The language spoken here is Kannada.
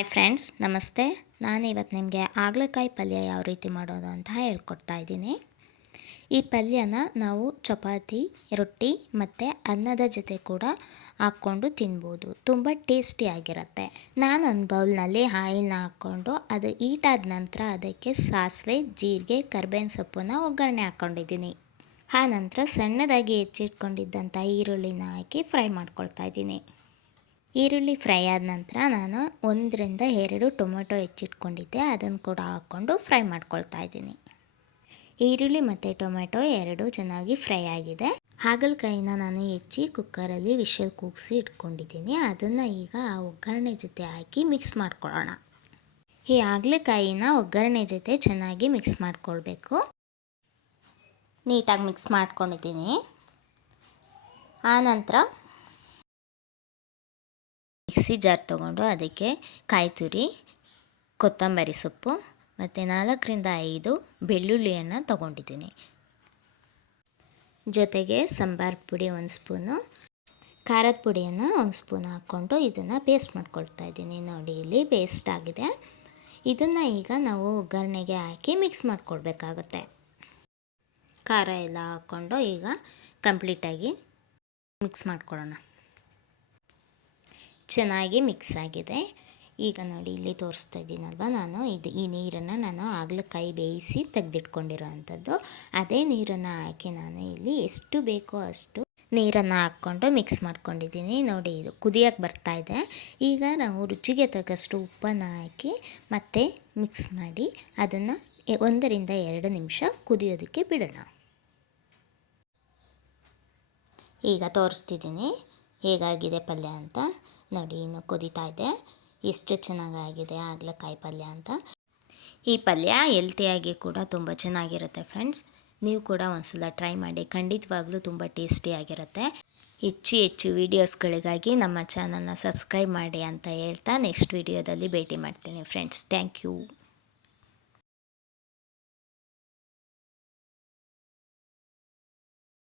ಹಾಯ್ ಫ್ರೆಂಡ್ಸ್ ನಮಸ್ತೆ. ನಾನು ಇವತ್ತು ನಿಮಗೆ ಆಗ್ಲಕಾಯಿ ಪಲ್ಯ ಯಾವ ರೀತಿ ಮಾಡೋದು ಅಂತ ಹೇಳ್ಕೊಡ್ತಾ ಇದ್ದೀನಿ. ಈ ಪಲ್ಯನ ನಾವು ಚಪಾತಿ, ರೊಟ್ಟಿ ಮತ್ತು ಅನ್ನದ ಜೊತೆ ಕೂಡ ಹಾಕ್ಕೊಂಡು ತಿನ್ಬೋದು. ತುಂಬ ಟೇಸ್ಟಿಯಾಗಿರುತ್ತೆ ನಾನು ಒಂದು ಬೌಲ್ನಲ್ಲಿ ಆಯಿಲ್ನ ಹಾಕ್ಕೊಂಡು ಅದು ಈಟಾದ ನಂತರ ಅದಕ್ಕೆ ಸಾಸಿವೆ, ಜೀರಿಗೆ, ಕರ್ಬೇವಿನ ಸೊಪ್ಪನ್ನ ಒಗ್ಗರಣೆ ಹಾಕ್ಕೊಂಡಿದ್ದೀನಿ. ಆ ನಂತರ ಸಣ್ಣದಾಗಿ ಹೆಚ್ಚಿಟ್ಕೊಂಡಿದ್ದಂಥ ಈರುಳ್ಳಿನ ಹಾಕಿ ಫ್ರೈ ಮಾಡ್ಕೊಳ್ತಾ ಇದ್ದೀನಿ. ಈರುಳ್ಳಿ ಫ್ರೈ ಆದ ನಂತರ ನಾನು ಒಂದರಿಂದ ಎರಡು ಟೊಮೆಟೊ ಹೆಚ್ಚಿಟ್ಕೊಂಡಿದ್ದೆ. ಅದನ್ನು ಕೂಡ ಹಾಕ್ಕೊಂಡು ಫ್ರೈ ಮಾಡ್ಕೊಳ್ತಾ ಇದ್ದೀನಿ. ಈರುಳ್ಳಿ ಮತ್ತು ಟೊಮೆಟೊ ಎರಡು ಚೆನ್ನಾಗಿ ಫ್ರೈ ಆಗಿದೆ. ಹಾಗಲಕಾಯಿನ ನಾನು ಹೆಚ್ಚಿ ಕುಕ್ಕರಲ್ಲಿ ವಿಷಲ್ ಕೂಗಿಸಿ ಇಟ್ಕೊಂಡಿದ್ದೀನಿ. ಅದನ್ನು ಈಗ ಆ ಒಗ್ಗರಣೆ ಜೊತೆ ಹಾಕಿ ಮಿಕ್ಸ್ ಮಾಡ್ಕೊಳ್ಳೋಣ. ಈ ಹಾಗಲಕಾಯಿನ ಒಗ್ಗರಣೆ ಜೊತೆ ಚೆನ್ನಾಗಿ ಮಿಕ್ಸ್ ಮಾಡ್ಕೊಳ್ಬೇಕು. ನೀಟಾಗಿ ಮಿಕ್ಸ್ ಮಾಡ್ಕೊಂಡಿದ್ದೀನಿ. ಆನಂತರ ಮಿಕ್ಸಿ ಜಾರ್ ತೊಗೊಂಡು ಅದಕ್ಕೆ ಕಾಯಿ ತುರಿ ಕೊತ್ತಂಬರಿ ಸೊಪ್ಪು ಮತ್ತು ನಾಲ್ಕರಿಂದ ಐದು ಬೆಳ್ಳುಳ್ಳಿಯನ್ನು ತಗೊಂಡಿದ್ದೀನಿ. ಜೊತೆಗೆ ಸಾಂಬಾರ್ ಪುಡಿ ಒಂದು ಸ್ಪೂನು, ಖಾರದ ಪುಡಿಯನ್ನು ಒಂದು ಸ್ಪೂನ್ ಹಾಕ್ಕೊಂಡು ಇದನ್ನು ಪೇಸ್ಟ್ ಮಾಡ್ಕೊಳ್ತಾ ಇದ್ದೀನಿ. ನೋಡಿ, ಇಲ್ಲಿ ಪೇಸ್ಟ್ ಆಗಿದೆ. ಇದನ್ನು ಈಗ ನಾವು ಒಗ್ಗರಣೆಗೆ ಹಾಕಿ ಮಿಕ್ಸ್ ಮಾಡ್ಕೊಳ್ಬೇಕಾಗುತ್ತೆ. ಖಾರ ಎಲ್ಲ ಹಾಕ್ಕೊಂಡು ಈಗ ಕಂಪ್ಲೀಟಾಗಿ ಮಿಕ್ಸ್ ಮಾಡ್ಕೊಳ್ಳೋಣ. ಚೆನ್ನಾಗಿ ಮಿಕ್ಸ್ ಆಗಿದೆ. ಈಗ ನೋಡಿ ಇಲ್ಲಿ ತೋರಿಸ್ತಾ ಇದ್ದೀನಲ್ವ ನಾನು. ಇದು ಈ ನೀರನ್ನು ನಾನು ಕೈ ಬೇಯಿಸಿ ತೆಗೆದಿಟ್ಕೊಂಡಿರೋ ಅಂಥದ್ದು ಅದೇ ನೀರನ್ನು ಹಾಕಿ ನಾನು ಇಲ್ಲಿ ಎಷ್ಟು ಬೇಕೋ ಅಷ್ಟು ನೀರನ್ನು ಹಾಕ್ಕೊಂಡು ಮಿಕ್ಸ್ ಮಾಡ್ಕೊಂಡಿದ್ದೀನಿ. ನೋಡಿ ಇದು ಕುದಿಯೋಕ್ಕೆ ಬರ್ತಾ ಇದೆ. ಈಗ ನಾವು ರುಚಿಗೆ ತಕ್ಕಷ್ಟು ಉಪ್ಪನ್ನು ಹಾಕಿ ಮತ್ತೆ ಮಿಕ್ಸ್ ಮಾಡಿ ಅದನ್ನು ಒಂದರಿಂದ ಎರಡು ನಿಮಿಷ ಕುದಿಯೋದಕ್ಕೆ ಬಿಡೋಣ. ಈಗ ತೋರಿಸ್ತಿದ್ದೀನಿ. ಹೇಗಾಗಿದೆ ಪಲ್ಯ ಅಂತ ನೋಡಿ, ಇನ್ನು ಕುದೀತಾ ಇದೆ. ಎಷ್ಟು ಚೆನ್ನಾಗಾಗಿದೆ ಕಾಯಿ ಪಲ್ಯ ಅಂತ. ಈ ಪಲ್ಯ ಹೆಲ್ತಿಯಾಗಿ ಕೂಡ ತುಂಬ ಚೆನ್ನಾಗಿರುತ್ತೆ ಫ್ರೆಂಡ್ಸ್. ನೀವು ಕೂಡ ಒಂದ್ಸಲ ಟ್ರೈ ಮಾಡಿ, ಖಂಡಿತವಾಗ್ಲೂ ತುಂಬ ಟೇಸ್ಟಿಯಾಗಿರುತ್ತೆ. ಹೆಚ್ಚು ಹೆಚ್ಚು ವೀಡಿಯೋಸ್ಗಳಿಗಾಗಿ ನಮ್ಮ ಚಾನಲ್ನ ಸಬ್ಸ್ಕ್ರೈಬ್ ಮಾಡಿ ಅಂತ ಹೇಳ್ತಾ ನೆಕ್ಸ್ಟ್ ವೀಡಿಯೋದಲ್ಲಿ ಭೇಟಿ ಮಾಡ್ತೀನಿ ಫ್ರೆಂಡ್ಸ್. Thank you.